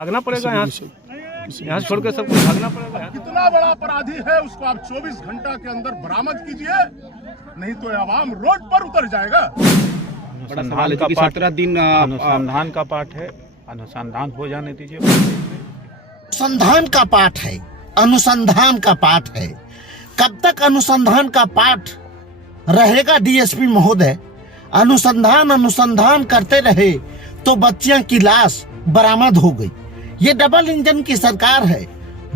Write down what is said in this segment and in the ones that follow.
भागना पड़ेगा यहाँ से छोड़ के सबको भागना पड़ेगा। कितना बड़ा अपराधी है उसको आप 24 घंटा के अंदर बरामद कीजिए, नहीं तो आवाम रोड पर उतर जाएगा। अनुसंधान का 17 दिन अनुसंधान का पाठ है, अनुसंधान हो जाने दीजिए। अनुसंधान का पाठ है, अनुसंधान का पाठ है। कब तक अनुसंधान का पाठ रहेगा डीएसपी महोदय? अनुसंधान करते रहे तो बच्चियां की लाश बरामद हो गई। ये डबल इंजन की सरकार है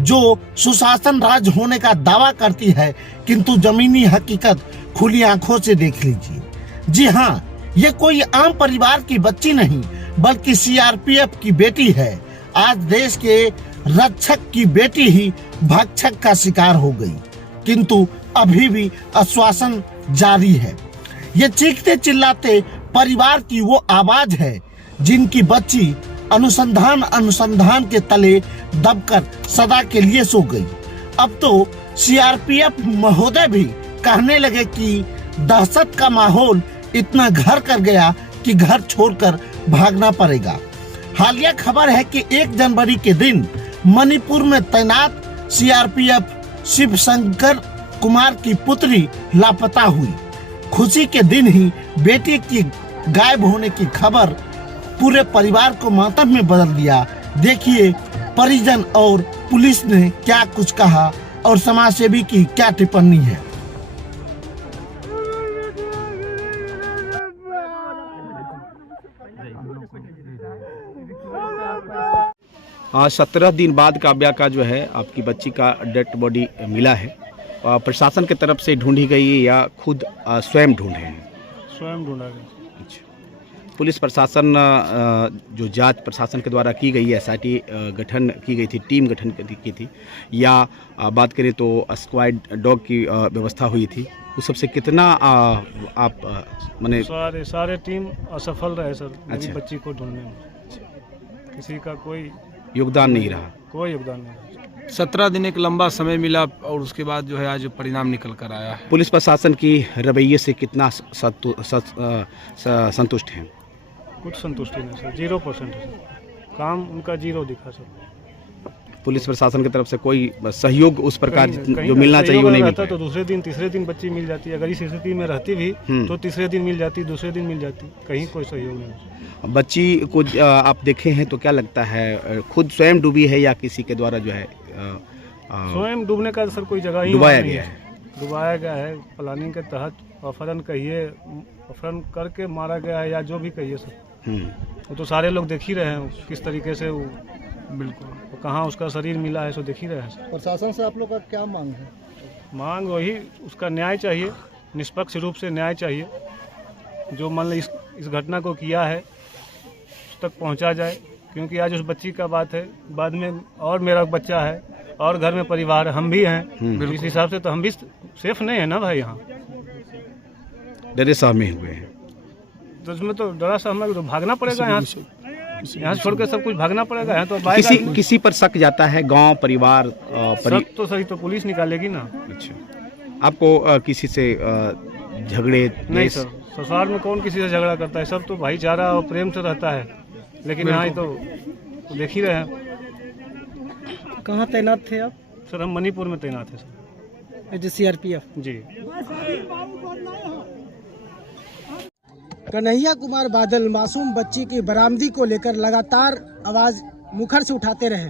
जो सुशासन राज होने का दावा करती है, किंतु जमीनी हकीकत खुली आंखों से देख लीजिए। जी हाँ, ये कोई आम परिवार की बच्ची नहीं बल्कि सीआरपीएफ की बेटी है। आज देश के रक्षक की बेटी ही भक्षक का शिकार हो गई, किंतु अभी भी आश्वासन जारी है। ये चीखते चिल्लाते परिवार की वो आवाज है जिनकी बच्ची अनुसंधान के तले दबकर सदा के लिए सो गई। अब तो सीआरपीएफ महोदय भी कहने लगे कि दहशत का माहौल इतना घर कर गया कि घर छोड़कर भागना पड़ेगा। हालिया खबर है कि 1 जनवरी के दिन मणिपुर में तैनात सीआरपीएफ शिवशंकर कुमार की पुत्री लापता हुई। खुशी के दिन ही बेटी की गायब होने की खबर पूरे परिवार को मातम में बदल दिया। देखिए परिजन और पुलिस ने क्या कुछ कहा और समाजसेवी की क्या टिप्पणी है। आज 17 दिन बाद काव्या का जो है आपकी बच्ची का डेड बॉडी मिला है। प्रशासन की तरफ से ढूंढी गई या खुद स्वयं ढूंढे हैं? स्वयं ढूंढा गया। पुलिस प्रशासन जो जांच प्रशासन के द्वारा की गई है, एसआईटी गठन की गई थी, टीम गठन की थी, या बात करें तो स्क्वाड डॉग की व्यवस्था हुई थी, उस सबसे कितना आप माने? सारे टीम असफल रहे सर। मेरी अच्छा। बच्ची को ढूंढने में किसी का कोई योगदान नहीं रहा। कोई योगदान नहीं। 17 दिन एक लंबा समय मिला और उसके बाद जो है आज परिणाम निकल कर आया है। पुलिस प्रशासन की रवैये से कितना संतुष्ट हैं? कुछ संतुष्टि नहीं सर, 0% है सर। काम उनका 0 दिखा सर। पुलिस प्रशासन की तरफ से कोई सहयोग उस प्रकार कहीं जो मिलना चाहिए वो नहीं मिलता? तो दूसरे दिन तीसरे दिन बच्ची मिल जाती है। अगर इस स्थिति में रहती भी तो तीसरे दिन मिल जाती, दूसरे दिन मिल जाती। कहीं कोई सहयोग नहीं। बच्ची को आप देखे हैं तो क्या लगता है, खुद स्वयं डूबी है या किसी के द्वारा जो है स्वयं डूबने का सर कोई जगह ही डुबाया नहीं गया है। है? डुबाया गया है प्लानिंग के तहत। अपहरण कहिए, अपहरण करके मारा गया है या जो भी कहिए सर, वो तो सारे लोग देख ही रहे हैं किस तरीके से वो बिल्कुल कहाँ उसका शरीर मिला है, सो देख ही रहे हैं। प्रशासन से आप लोग का क्या मांग है? मांग वही उसका न्याय चाहिए, निष्पक्ष रूप से न्याय चाहिए। जो मान लो इस घटना को किया है उस तक पहुंचा जाए, क्योंकि आज उस बच्ची का बात है, बाद में और मेरा बच्चा है और घर में परिवार हम भी हैं। इस हिसाब से तो हम भी सेफ नहीं है ना भाई। यहाँ डरे सहमे हुए हैं, तो उसमें तो डरा सहमा तो भागना पड़ेगा। यहाँ से छोड़ के सब कुछ भागना पड़ेगा। यहाँ तो किसी पर शक जाता है, गांव परिवार शक तो सही तो पुलिस निकालेगी ना। अच्छा, आपको किसी से झगड़े? नहीं सर, ससुराल में कौन किसी से झगड़ा करता है? सब तो भाईचारा और प्रेम से रहता है। लेकिन यहाँ तो देख ही रहे हैं। कहाँ तैनात थे आप? सर हम मणिपुर में तैनात हैं सर। जो सीआरपीएफ जी। कन्हैया कुमार बादल मासूम बच्ची की बरामदी को लेकर लगातार आवाज मुखर से उठाते रहे।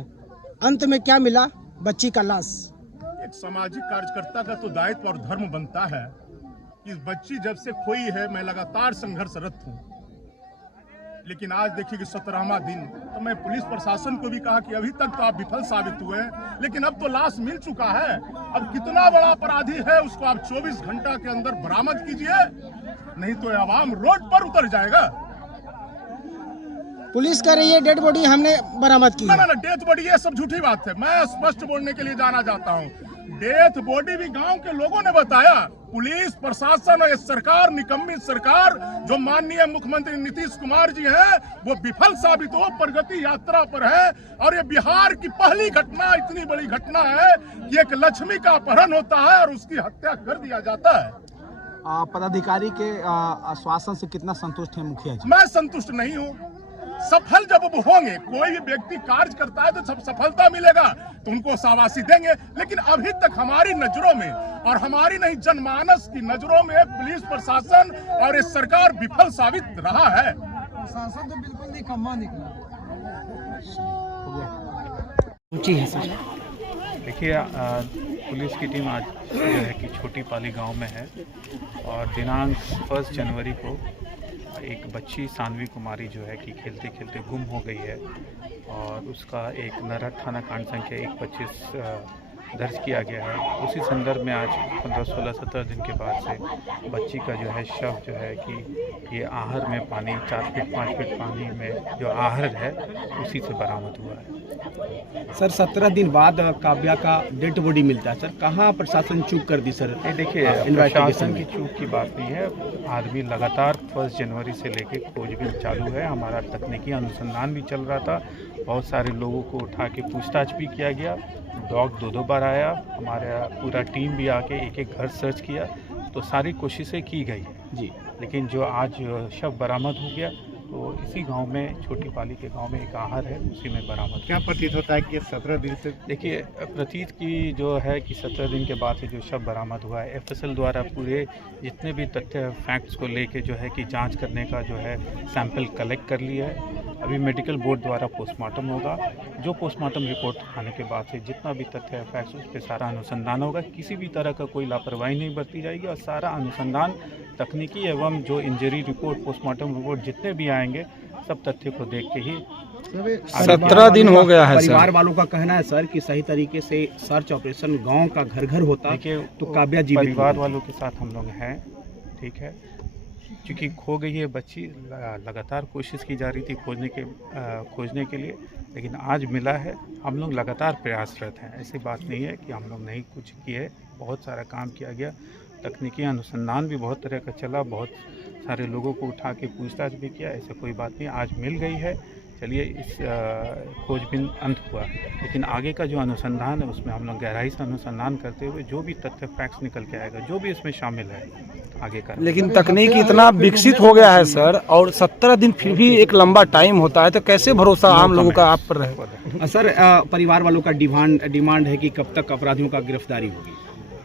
अंत में क्या मिला? बच्ची का लाश। एक सामाजिक कार्यकर्ता का तो दायित्व और धर्म बनता है कि इस बच्ची जब से खोई है मैं लगातार संघर्षरत हूँ। लेकिन आज देखिए कि 17वां दिन, तो मैं पुलिस प्रशासन को भी कहा कि अभी तक तो आप विफल साबित हुए हैं, लेकिन अब तो लाश मिल चुका है। अब कितना बड़ा अपराधी है उसको आप 24 घंटा के अंदर बरामद कीजिए, नहीं तो आवाम रोड पर उतर जाएगा। पुलिस कह रही है डेड बॉडी हमने बरामद की। ना, डेथ बॉडी ये सब झूठी बात है। मैं स्पष्ट बोलने के लिए जाना चाहता हूँ, डेथ बॉडी भी गांव के लोगों ने बताया। पुलिस प्रशासन और सरकार, निकम्मी सरकार जो माननीय मुख्यमंत्री नीतीश कुमार जी हैं, वो विफल साबित हो प्रगति यात्रा पर है। और ये बिहार की पहली घटना, इतनी बड़ी घटना है कि एक लक्ष्मी का अपहरण होता है और उसकी हत्या कर दिया जाता है। पदाधिकारी के आश्वासन से कितना संतुष्ट है मुखिया जी? मैं संतुष्ट नहीं हूँ। सफल जब वो होंगे, कोई भी व्यक्ति कार्य करता है तो सब सफलता मिलेगा तो उनको शाबाशी देंगे। लेकिन अभी तक हमारी नजरों में, और हमारी नहीं जनमानस की नजरों में, पुलिस प्रशासन और ये सरकार विफल साबित रहा है। प्रशासन तो बिल्कुल निकम्मा निकला। देखिए, पुलिस की टीम आज जो है कि छोटी पाली गांव में है और दिनांक 1 जनवरी को एक बच्ची सानवी कुमारी जो है कि खेलते खेलते गुम हो गई है और उसका एक नरहट थाना कांड संख्या 125 दर्ज किया गया है। उसी संदर्भ में आज 15, 16, 17 दिन के बाद से बच्ची का जो है शव जो है कि ये आहर में पानी 4 फीट 5 फीट पानी में जो आहर है उसी से बरामद हुआ है। सर 17 दिन बाद काव्या का डेड बॉडी मिलता है, सर कहाँ प्रशासन चूक कर दी सर? ये देखिए, प्रशासन की चूक की बात नहीं है। आदमी लगातार 1 जनवरी से लेके खोजबीन चालू है। हमारा तकनीकी अनुसंधान भी चल रहा था। बहुत सारे लोगों को उठा के पूछताछ भी किया गया। डॉग 2 बार आया, हमारा पूरा टीम भी आके एक घर सर्च किया, तो सारी कोशिशें की गई है जी। लेकिन जो आज शव बरामद हो गया तो इसी गांव में, छोटी पाली के गांव में एक आहर है, उसी में बरामद। क्या प्रतीत होता है कि 17 दिन से? देखिए, प्रतीत की जो है कि 17 दिन के बाद से जो शव बरामद हुआ है, एफएसएल द्वारा पूरे जितने भी तथ्य फैक्ट्स को लेके जो है कि जांच करने का जो है सैंपल कलेक्ट कर लिया है। अभी मेडिकल बोर्ड द्वारा पोस्टमार्टम होगा। जो पोस्टमार्टम रिपोर्ट आने के बाद से जितना भी तथ्य फैक्ट्स उस पर सारा अनुसंधान होगा। किसी भी तरह का कोई लापरवाही नहीं बरती जाएगी और सारा अनुसंधान तकनीकी एवं जो इंजरी रिपोर्ट, पोस्टमार्टम रिपोर्ट जितने भी आएंगे सब तथ्य को देख के ही। 17 दिन हो गया है परिवार सर। वालों का कहना है सर कि सही तरीके से सर्च ऑपरेशन गांव का घर घर होता देखिए, तो काव्या जीवित परिवार वालों के साथ हम लोग हैं, ठीक है। क्योंकि खो गई है बच्ची, लगातार कोशिश की जा रही थी खोजने के लिए, लेकिन आज मिला है। हम लोग लगातार प्रयासरत हैं। ऐसी बात नहीं है कि हम लोग नहीं कुछ किए, बहुत सारा काम किया गया। तकनीकी अनुसंधान भी बहुत तरह का चला, बहुत सारे लोगों को उठा के पूछताछ भी किया। ऐसा कोई बात नहीं, आज मिल गई है। चलिए, इस खोजबीन अंत हुआ, लेकिन आगे का जो अनुसंधान है उसमें हम लोग गहराई से अनुसंधान करते हुए जो भी तथ्य फैक्ट्स निकल के आएगा, जो भी इसमें शामिल है, आगे का। लेकिन तकनीक इतना विकसित हो गया है सर, और 17 दिन फिर भी एक लंबा टाइम होता है, तो कैसे भरोसा आम लोगों का आप पर रहे? सर परिवार वालों का डिमांड है कि कब तक अपराधियों का गिरफ्तारी होगी?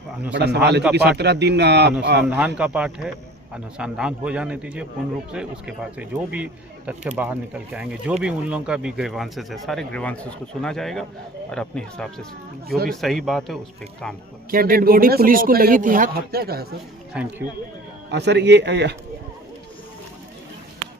बड़ा सवाल है कि 17 दिन अनुसंधान का पार्ट है। अनुसंधान हो जाने दीजिए पूर्ण रूप से, उसके बाद से जो भी तथ्य बाहर निकल के आएंगे, जो भी उन लोगों का भी ग्रीवांसेस है, सारे ग्रीवांसेस को सुना जाएगा और अपने हिसाब से जो भी सही बात है उस पर काम होगा। क्या डेड बॉडी पुलिस को लगी थी? हत्या का है सर? Thank you. सर ये